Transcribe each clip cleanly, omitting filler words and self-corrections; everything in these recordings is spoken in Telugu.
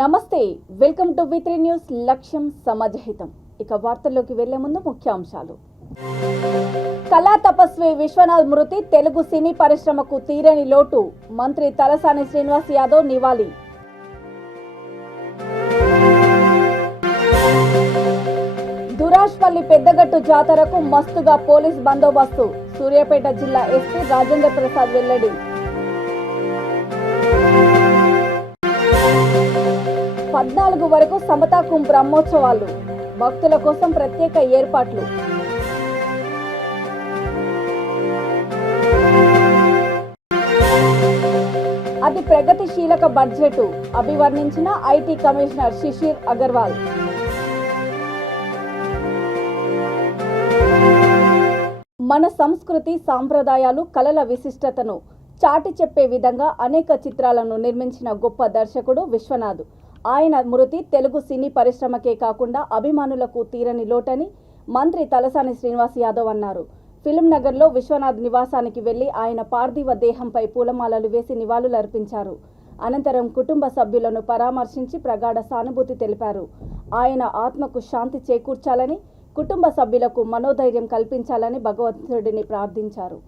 నమస్తే, వెల్కమ్ టు వి3 న్యూస్. లక్ష్యం సమాజహితం. ఇక వార్తల్లోకి వెళ్లే ముందు ముఖ్యాంశాలు. కళా తపస్వి విశ్వనాథ్ మృతి తెలుగు సినీ పరిశ్రమకు తీరని లోటు. మంత్రి తలసాని శ్రీనివాస్ యాదవ్ నివాళి. దురాష్పల్లి పెద్దగట్టు జాతరకు మస్తుగా పోలీస్ బందోబస్తు. సూర్యాపేట జిల్లా ఎస్పీ రాజేంద్ర ప్రసాద్ వెల్లడి. 14 వరకు సమతా కుంభ బ్రహ్మోత్సవాలు. భక్తుల కోసం ప్రత్యేక ఏర్పాట్లు. అతి ప్రగతిశీలక బడ్జెట్ అభివర్ణించిన ఐటీ కమిషనర్ శిశిర్ అగర్వాల్. మన సంస్కృతి సాంప్రదాయాలు కళల విశిష్టతను చాటి చెప్పే విధంగా అనేక చిత్రాలను నిర్మించిన గొప్ప దర్శకుడు విశ్వనాథ్. ఆయన మృతి తెలుగు సినీ పరిశ్రమకే కాకుండా అభిమానులకు తీరని లోటని మంత్రి తలసాని శ్రీనివాస్ యాదవ్ అన్నారు. ఫిల్మ్ నగర్లో విశ్వనాథ్ నివాసానికి వెళ్లి ఆయన పార్థివ దేహంపై పూలమాలలు వేసి నివాళులర్పించారు. అనంతరం కుటుంబ సభ్యులను పరామర్శించి ప్రగాఢ సానుభూతి తెలిపారు. ఆయన ఆత్మకు శాంతి చేకూర్చాలని, కుటుంబ సభ్యులకు మనోధైర్యం కల్పించాలని భగవంతుడిని ప్రార్థించారు.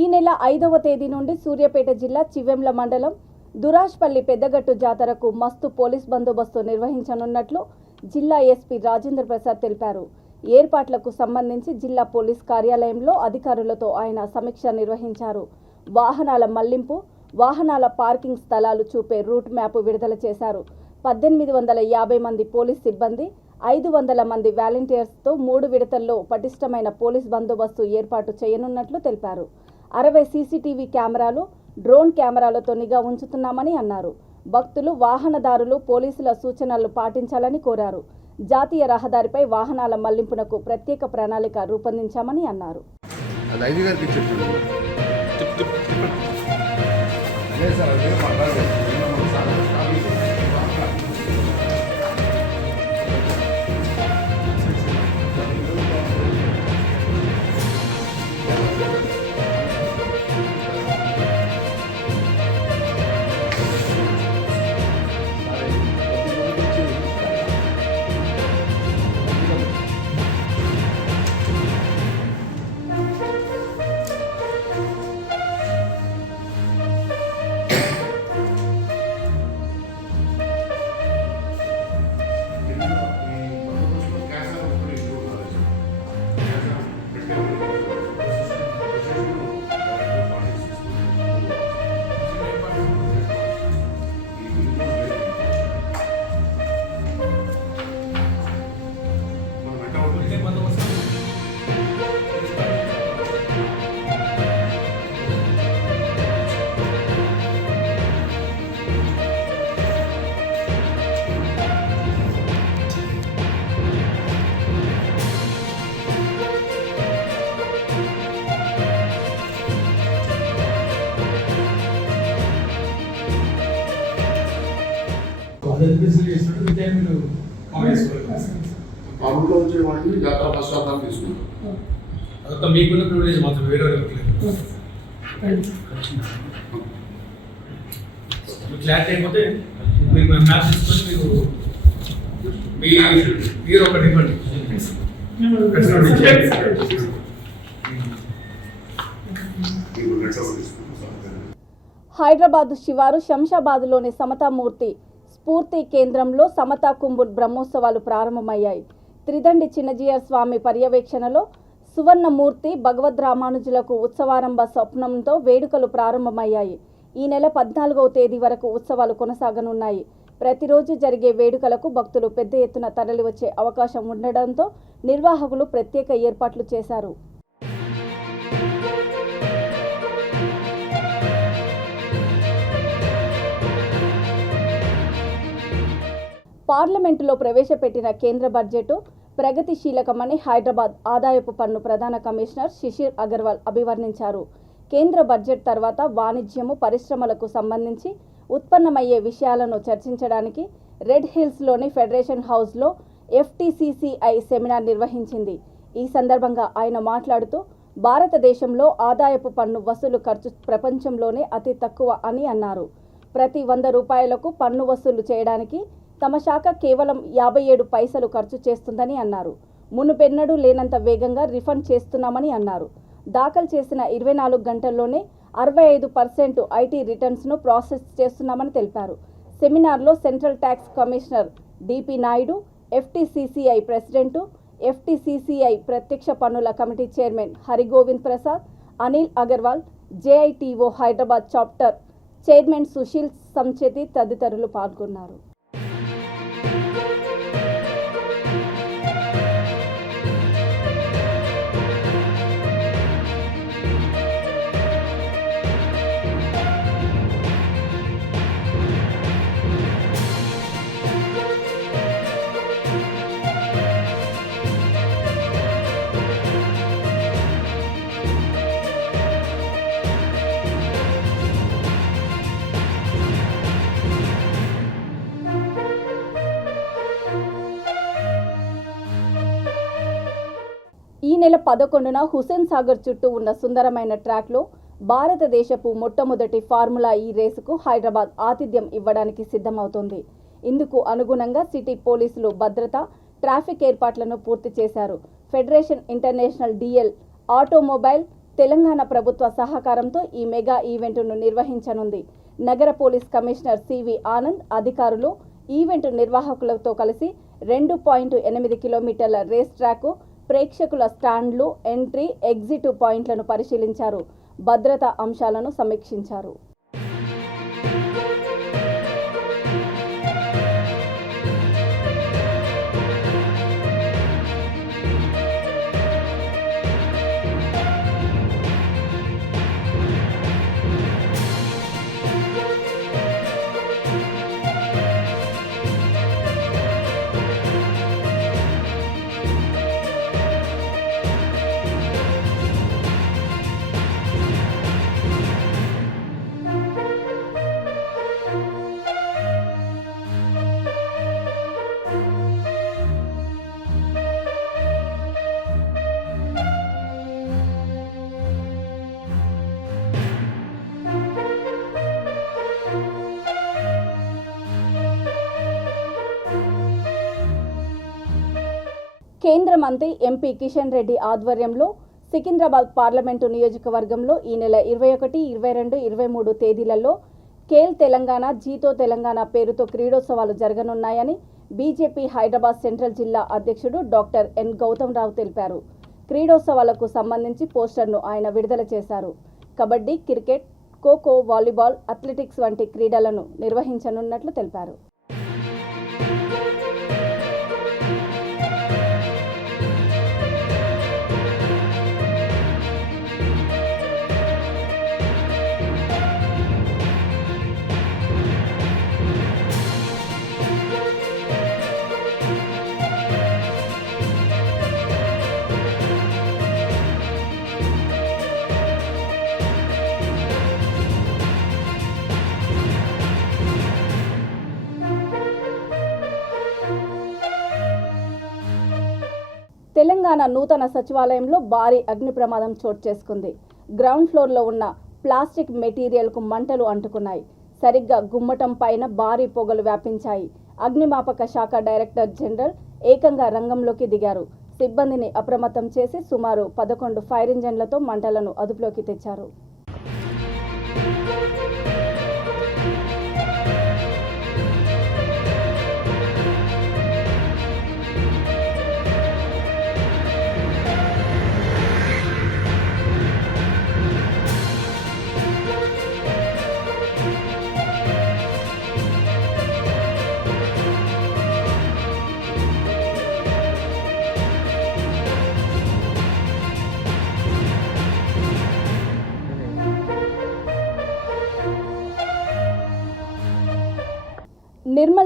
ఈ నెల 5వ తేదీ నుండి సూర్యాపేట జిల్లా చివెంల మండలం దురాష్పల్లి పెద్దగట్టు జాతరకు మస్తు పోలీస్ బందోబస్తు నిర్వహించనున్నట్లు జిల్లా ఎస్పీ రాజేంద్ర ప్రసాద్ తెలిపారు. ఏర్పాట్లకు సంబంధించి జిల్లా పోలీస్ కార్యాలయంలో అధికారులతో ఆయన సమీక్ష నిర్వహించారు. వాహనాల మళ్లింపు, వాహనాల పార్కింగ్ స్థలాలు చూపే రూట్ మ్యాప్ విడుదల చేశారు. 1850 మంది పోలీస్ సిబ్బంది, 500 మంది వాలంటీర్స్తో 3 విడతల్లో పటిష్టమైన పోలీస్ బందోబస్తు ఏర్పాటు చేయనున్నట్లు తెలిపారు. 60 సీసీటీవీ కెమెరాలు, డ్రోన్ కెమెరాలతో నిఘా ఉంచుతున్నామని అన్నారు. భక్తులు, వాహనదారులు పోలీసుల సూచనలు పాటించాలని కోరారు. జాతీయ రహదారిపై వాహనాల మళ్లింపునకు ప్రత్యేక ప్రణాళిక రూపొందించామని అన్నారు. మామూలుగా వచ్చే వాటిని జాతర పశ్చాత్తాపం తీసుకుంటాం. అదంతా మీకున్న ప్రివిలేజ్ మాత్రం వేరే క్లారిటీ అయిపోతే మీరు మ్యాప్ తీసుకొని మీరు ఒకటి ఇవ్వండి. హైదరాబాద్ శివారు శంషాబాద్లోని సమతామూర్తి స్ఫూర్తి కేంద్రంలో సమతా కుంభ బ్రహ్మోత్సవాలు ప్రారంభమయ్యాయి. త్రిదండి చిన్నజీయర్ స్వామి పర్యవేక్షణలో సువర్ణమూర్తి భగవద్ రామానుజులకు ఉత్సవారంభ స్వప్నంతో వేడుకలు ప్రారంభమయ్యాయి. ఈ నెల 14వ తేదీ వరకు ఉత్సవాలు కొనసాగనున్నాయి. ప్రతిరోజు జరిగే వేడుకలకు భక్తులు పెద్ద ఎత్తున తరలివచ్చే అవకాశం ఉండడంతో నిర్వాహకులు ప్రత్యేక ఏర్పాట్లు చేశారు. పార్లమెంటులో ప్రవేశపెట్టిన కేంద్ర బడ్జెట్ ప్రగతిశీలకమని హైదరాబాద్ ఆదాయపు పన్ను ప్రధాన కమిషనర్ శిశిర్ అగర్వాల్ అభివర్ణించారు. కేంద్ర బడ్జెట్ తర్వాత వాణిజ్యము, పరిశ్రమలకు సంబంధించి ఉత్పన్నమయ్యే విషయాలను చర్చించడానికి రెడ్ హిల్స్లోని ఫెడరేషన్ హౌస్లో FTCCI సెమినార్ నిర్వహించింది. ఈ సందర్భంగా ఆయన మాట్లాడుతూ భారతదేశంలో ఆదాయపు పన్ను వసూలు ఖర్చు ప్రపంచంలోనే అతి తక్కువ అని అన్నారు. ప్రతి 100 రూపాయలకు పన్ను వసూలు చేయడానికి తమ శాఖ కేవలం 57 పైసలు ఖర్చు చేస్తుందని అన్నారు. మునుపెన్నడూ లేనంత వేగంగా రిఫండ్ చేస్తున్నామని అన్నారు. దాఖలు చేసిన 24 గంటల్లోనే 65% IT రిటర్న్స్ను ప్రాసెస్ చేస్తున్నామని తెలిపారు. సెమినార్లో central tax commissioner DP Naidu, FTCCI president, FTCCI ప్రత్యక్ష పన్నుల committee chairman Harigovind Prasad, Anil Agarwal, JITO Hyderabad chapter chairman Sushil Sancheti తదితరులు పాల్గొన్నారు. ఈ నెల 11న హుస్సేన్ సాగర్ చుట్టూ ఉన్న సుందరమైన ట్రాక్లో భారతదేశపు మొట్టమొదటి ఫార్ములా ఈ రేసుకు హైదరాబాద్ ఆతిథ్యం ఇవ్వడానికి సిద్ధమవుతోంది. ఇందుకు అనుగుణంగా సిటీ పోలీసులు భద్రత, ట్రాఫిక్ ఏర్పాట్లను పూర్తి చేశారు. Federation international DL automobile Telangana ప్రభుత్వ సహకారంతో ఈ మెగా ఈవెంట్ను నిర్వహించనుంది. నగర పోలీస్ కమిషనర్ CV ఆనంద్ అధికారులు ఈవెంట్ నిర్వాహకులతో కలిసి 2.8 కిలోమీటర్ల రేస్ ట్రాక్, ప్రేక్షకుల స్టాండ్లు, ఎంట్రీ, ఎగ్జిట్ పాయింట్లను పరిశీలించారు. భద్రతా అంశాలను సమీక్షించారు. కేంద్ర మంత్రి MP కిషన్ రెడ్డి ఆధ్వర్యంలో సికింద్రాబాద్ పార్లమెంటు నియోజకవర్గంలో ఈ నెల 21, 22, 23 తేదీలలో ఖేల్ తెలంగాణ, జీతో తెలంగాణ పేరుతో క్రీడోత్సవాలు జరగనున్నాయని బీజేపీ హైదరాబాద్ సెంట్రల్ జిల్లా అధ్యక్షుడు డాక్టర్ N. గౌతమ్ రావు తెలిపారు. క్రీడోత్సవాలకు సంబంధించి పోస్టర్ను ఆయన విడుదల చేశారు. Kabaddi, cricket, kho kho, volleyball, athletics వంటి క్రీడలను నిర్వహించనున్నట్లు తెలిపారు. తెలంగాణ నూతన సచివాలయంలో భారీ అగ్ని ప్రమాదం చోటు చేసుకుంది. గ్రౌండ్ ఫ్లోర్లో ఉన్న ప్లాస్టిక్ మెటీరియల్కు మంటలు అంటుకున్నాయి. సరిగ్గా గుమ్మటం పైన భారీ పొగలు వ్యాపించాయి. అగ్నిమాపక శాఖ డైరెక్టర్ జనరల్ ఏకంగా రంగంలోకి దిగారు. సిబ్బందిని అప్రమత్తం చేసి సుమారు 11 ఫైర్ ఇంజన్లతో మంటలను అదుపులోకి తెచ్చారు.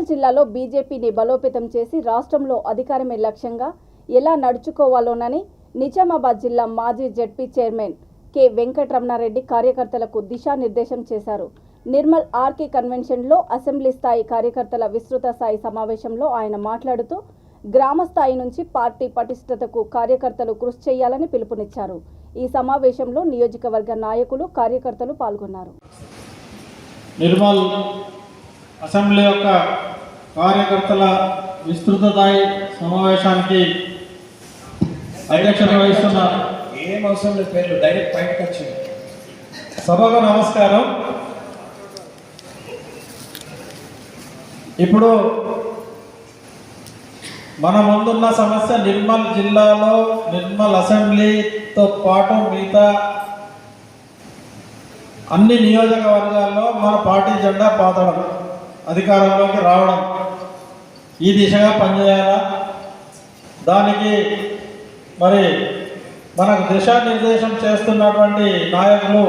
నిర్మల్ జిల్లాలో బీజేపీని బలోపేతం చేసి రాష్ట్రంలో అధికారమే లక్ష్యంగా ఎలా నడుచుకోవాలోనని నిజామాబాద్ జిల్లా మాజీ జెడ్పీ చైర్మన్ కె వెంకటరమణారెడ్డి కార్యకర్తలకు దిశానిర్దేశం చేశారు. నిర్మల్ ఆర్కే కన్వెన్షన్లో అసెంబ్లీ స్థాయి కార్యకర్తల విస్తృత స్థాయి సమావేశంలో ఆయన మాట్లాడుతూ గ్రామ స్థాయి నుంచి పార్టీ పటిష్టతకు కార్యకర్తలు కృషి చేయాలని పిలుపునిచ్చారు. ఈ సమావేశంలో నియోజకవర్గ నాయకులు కార్యకర్తలు పాల్గొన్నారు. నిర్మల్ అసెంబ్లీ యొక్క కార్యకర్తల విస్తృత స్థాయి సమావేశానికి అధ్యక్షత వహిస్తున్న ఏం అవసరం లేదు, పేర్లు డైరెక్ట్ పాయింట్కి వచ్చింది. సభకు నమస్కారం. ఇప్పుడు మన ముందున్న సమస్య నిర్మల్ జిల్లాలో నిర్మల్ అసెంబ్లీతో పాటు మిగతా అన్ని నియోజకవర్గాల్లో మన పార్టీ జెండా పాతడం, అధికారంలోకి రావడం, ఈ దిశగా పనిచేయాలా. దానికి మరి మనకు దిశానిర్దేశం చేస్తున్నటువంటి నాయకులు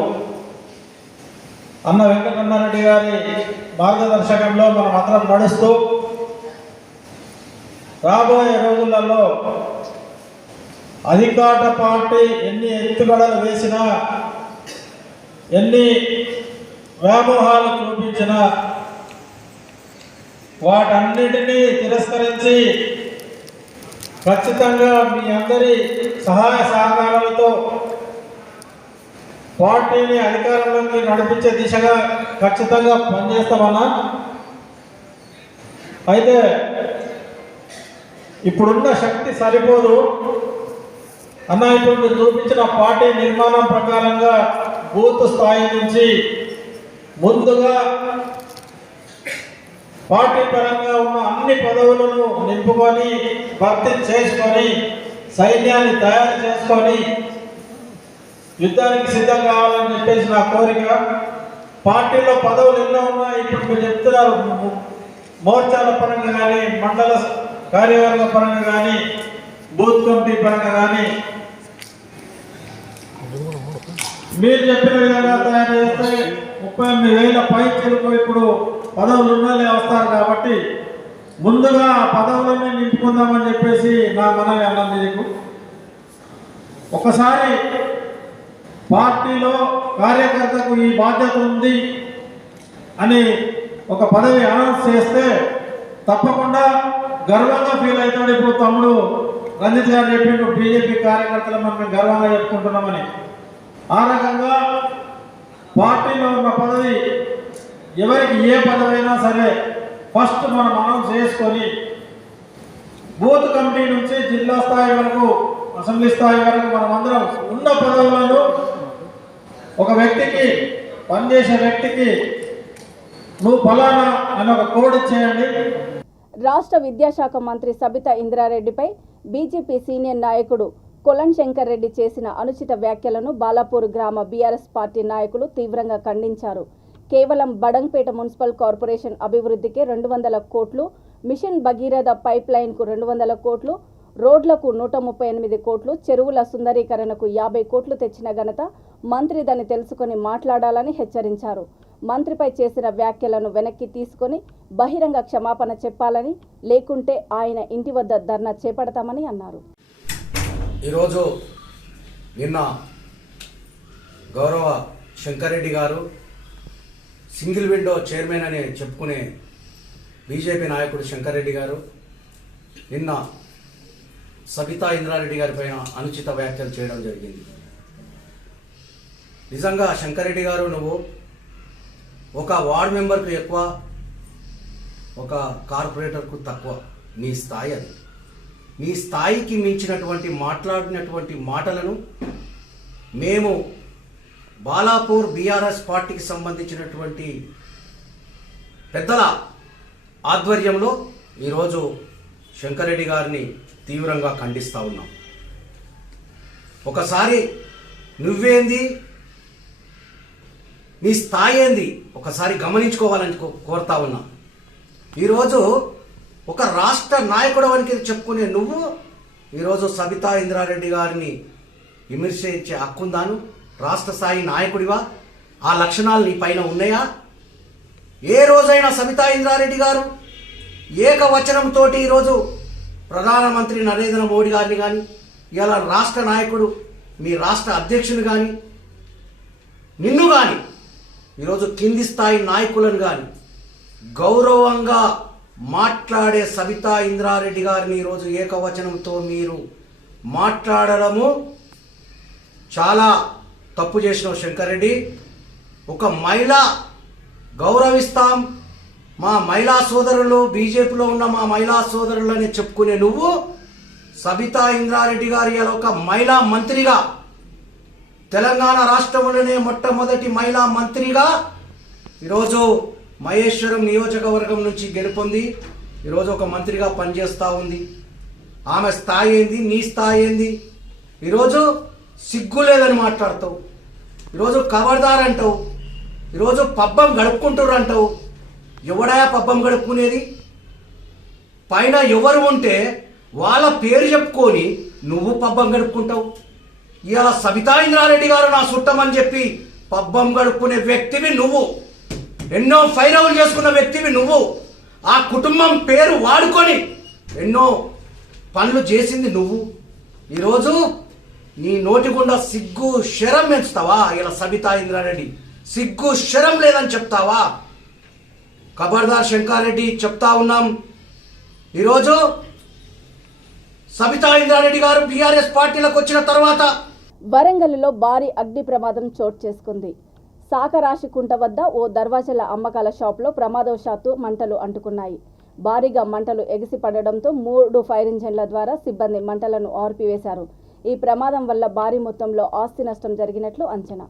అన్న వెంకటరమణారెడ్డి గారి మార్గదర్శకంలో మనం అందరం నడుస్తూ రాబోయే రోజులలో అధికార పార్టీ ఎన్ని ఎత్తుగడలు వేసినా, ఎన్ని వ్యామోహాలు చూపించినా వాటన్నిటినీ తిరస్కరించి ఖచ్చితంగా మీ అందరి సహాయ సహకారాలతో పార్టీని అధికారంలోకి నడిపించే దిశగా ఖచ్చితంగా పనిచేస్తామన్నా. అయితే ఇప్పుడున్న శక్తి సరిపోదు అన్న. ఇప్పుడు మీరు చూపించిన పార్టీ నిర్మాణం ప్రకారంగా బూత్ స్థాయి నుంచి ముందుగా పార్టీ పరంగా ఉన్న అన్ని పదవులను నింపుకొని భర్తీ చేసుకొని సైన్యాన్ని తయారు చేసుకొని యుద్ధానికి సిద్ధం కావాలని చెప్పేసి నా కోరిక. పార్టీలో పదవులు ఎన్నో ఉన్నాయి. ఇప్పుడు మీరు చెప్తున్నారు, మోర్చాల పరంగా కానీ, మండల కార్యవర్గ పరంగా కానీ, బూత్ కమిటీ పరంగా కానీ మీరు చెప్పిన విధంగా తయారు చేస్తే 38,000 పైచలకు ఇప్పుడు పదవులు ఉన్నలే వస్తారు. కాబట్టి ముందుగా ఆ పదవులన్నీ నింపుకుందామని చెప్పేసి నా మనవి అన్నది. మీకు ఒకసారి పార్టీలో కార్యకర్తకు ఈ బాధ్యత ఉంది అని ఒక పదవి అనౌన్స్ చేస్తే తప్పకుండా గర్వంగా ఫీల్ అవుతాడు. ఇప్పుడు తమ్ముడు రంజిత్ గారు చెప్పిండు, బీజేపీ కార్యకర్తలు మనం గర్వంగా చెప్పుకుంటున్నామని. ఆ రకంగా పార్టీలో ఉన్న పదవి ఎవరికి ఏ పదవి అయినా సరే ఫస్ట్ మనం అనౌన్స్ చేసుకొని బూత్ కమిటీ నుంచి జిల్లా స్థాయి వరకు, అసెంబ్లీ స్థాయి వరకు మనం అందరం ఉన్న పదవులను ఒక వ్యక్తికి, పనిచేసే వ్యక్తికి నువ్వు ఫలానా అని ఒక కోడ్ ఇచ్చేయండి. రాష్ట్ర విద్యాశాఖ మంత్రి సబితా ఇంద్రారెడ్డిపై బీజేపీ సీనియర్ నాయకుడు కొలన్ శంకర్ రెడ్డి చేసిన అనుచిత వ్యాఖ్యలను బాలాపూర్ గ్రామ బీఆర్ఎస్ పార్టీ నాయకులు తీవ్రంగా ఖండించారు. కేవలం బడంగ్పేట మున్సిపల్ కార్పొరేషన్ అభివృద్ధికి 200 కోట్లు, మిషన్ భగీరథ పైప్ లైన్కు 200 కోట్లు, రోడ్లకు 138 కోట్లు, చెరువుల సుందరీకరణకు 50 కోట్లు తెచ్చిన ఘనత మంత్రిదని తెలుసుకొని మాట్లాడాలని హెచ్చరించారు. మంత్రిపై చేసిన వ్యాఖ్యలను వెనక్కి తీసుకొని బహిరంగ క్షమాపణ చెప్పాలని, లేకుంటే ఆయన ఇంటి వద్ద ధర్నా చేపడతామని అన్నారు. ఈరోజు నిన్న గౌరవ శంకరెడ్డి గారు సింగిల్ విండో చైర్మన్ అని చెప్పుకునే బీజేపీ నాయకుడు శంకరెడ్డి గారు నిన్న సబితా ఇంద్రారెడ్డి గారి పైన అనుచిత వ్యాఖ్యలు చేయడం జరిగింది. నిజంగా శంకరెడ్డి గారు, నువ్వు ఒక వార్డ్ మెంబర్కు ఎక్కువ, ఒక కార్పొరేటర్కు తక్కువ. నీ స్థాయి అది. నీ స్థాయికి మించినటువంటి మాట్లాడినటువంటి మాటలను మేము బాలాపూర్ బీఆర్ఎస్ పార్టీకి సంబంధించినటువంటి పెద్దల ఆధ్వర్యంలో ఈరోజు శంకరెడ్డి గారిని తీవ్రంగా ఖండిస్తూ ఉన్నాం. ఒకసారి నువ్వేంది, నీ స్థాయి ఏంది ఒకసారి గమనించుకోవాలని కోరుతా ఉన్నా. ఈరోజు ఒక రాష్ట్ర నాయకుడు వరకు చెప్పుకునే నువ్వు ఈరోజు సబితా ఇంద్రారెడ్డి గారిని విమర్శించే హక్కుందాను? రాష్ట్ర స్థాయి నాయకుడివా? ఆ లక్షణాలు నీ పైన ఉన్నాయా? ఏ రోజైనా సబితా ఇంద్రారెడ్డి గారు ఏకవచనంతో ఈరోజు ప్రధానమంత్రి నరేంద్ర మోడీ గారిని కానీ ఇలా రాష్ట్ర నాయకుడు మీ రాష్ట్ర అధ్యక్షుని కానీ నిన్ను కానీ ఈరోజు కింది స్థాయి నాయకులను కానీ గౌరవంగా మాట్లాడే సబితా ఇంద్రారెడ్డి గారిని ఈరోజు ఏకవచనంతో మీరు మాట్లాడడము చాలా తప్పు చేసినావు శంకర్ రెడ్డి. ఒక మహిళ గౌరవిస్తాం, మా మహిళా సోదరులు, బీజేపీలో ఉన్న మా మహిళా సోదరులని చెప్పుకునే నువ్వు సబితా ఇంద్రారెడ్డి గారి ఇలా ఒక మహిళా మంత్రిగా, తెలంగాణ రాష్ట్రంలోనే మొట్టమొదటి మహిళా మంత్రిగా ఈరోజు మహేశ్వరం నియోజకవర్గం నుంచి గెలుపొంది ఈరోజు ఒక మంత్రిగా పనిచేస్తూ ఉంది. ఆమె స్థాయి ఏంది, నీ స్థాయి ఏంది? ఈరోజు సిగ్గు లేదని మాట్లాడతావు, ఈరోజు ఖబర్దార్ అంటావు, ఈరోజు పబ్బం గడుపుకుంటుర్రు అంటావు. ఎవడా పబ్బం గడుపుకునేది? పైన ఎవరు ఉంటే వాళ్ళ పేరు చెప్పుకొని నువ్వు పబ్బం గడుపుకుంటావు. ఇవాళ సబితా ఇంద్రారెడ్డి గారు నా చుట్టమని చెప్పి పబ్బం గడుపుకునే వ్యక్తివి నువ్వు. ఎన్నో ఫైరవులు చేసుకున్న వ్యక్తివి నువ్వు. ఆ కుటుంబం పేరు వాడుకొని ఎన్నో పనులు చేసింది నువ్వు. ఈరోజు నీ నోటి గుండా సిగ్గు శరం పెంచుతావా? ఇలా సబితా ఇంద్రారెడ్డి సిగ్గు శరం లేదని చెప్తావా? ఖబర్దార్ శంకర్ రెడ్డి, చెప్తా ఉన్నాం. ఈరోజు సబితా ఇంద్రారెడ్డి గారు బీఆర్ఎస్ పార్టీలకు వచ్చిన తర్వాత వరంగల్లో భారీ అగ్ని ప్రమాదం చోటు చేసుకుంది. సాకరాశికుంట వద్ద ఓ దర్వాజల అమ్మకాల షాప్లో ప్రమాదవశాత్తు మంటలు అంటుకున్నాయి. భారీగా మంటలు ఎగిసిపడడంతో 3 ఫైర్ ఇంజన్ల ద్వారా సిబ్బంది మంటలను ఆర్పివేశారు. ఈ ప్రమాదం వల్ల భారీ మొత్తంలో ఆస్తి నష్టం జరిగినట్లు అంచనా.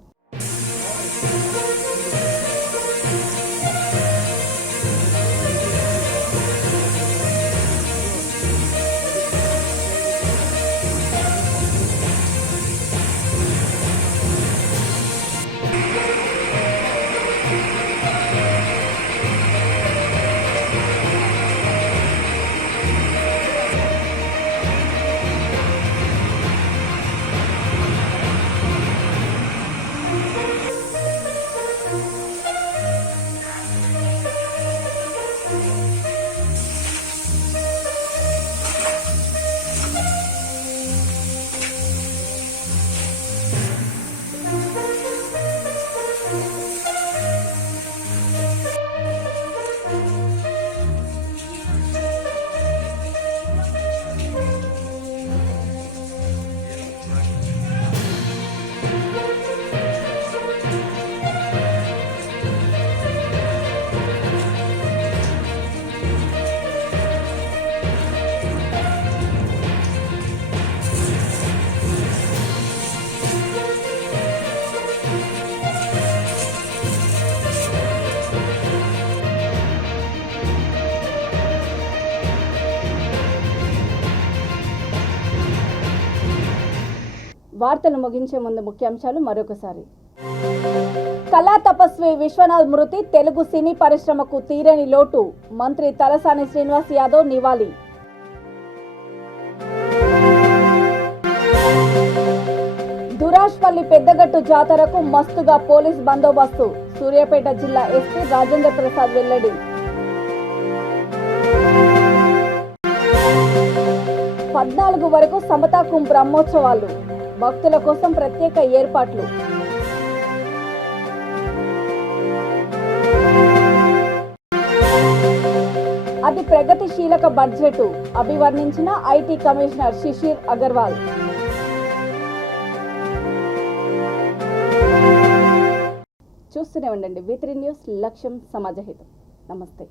వార్తలు ముగించే ముందు ముఖ్యాంశాలు మరొకసారి. కళా తపస్వి విశ్వనాథ్ మృతి తెలుగు సినీ పరిశ్రమకు తీరని లోటు. మంత్రి తలసాని శ్రీనివాస్ యాదవ్ నివాళి. దురాష్పల్లి పెద్దగట్టు జాతరకు మస్తుగా పోలీస్ బందోబస్తు. సూర్యాపేట జిల్లా ఎస్పీ రాజేంద్ర ప్రసాద్ వెల్లడి. పద్నాలుగు వరకు సమతాకుం బ్రహ్మోత్సవాలు. భక్తుల కోసం ప్రత్యేక ఏర్పాట్లు. అతి ప్రగతిశీలక బడ్జెట్ అభివర్ణించిన ఐటీ కమిషనర్ శిశిర్ అగర్వాల్. చూస్తూనే ఉండండి V3 న్యూస్, లక్ష్యం సమాజహితం. నమస్తే.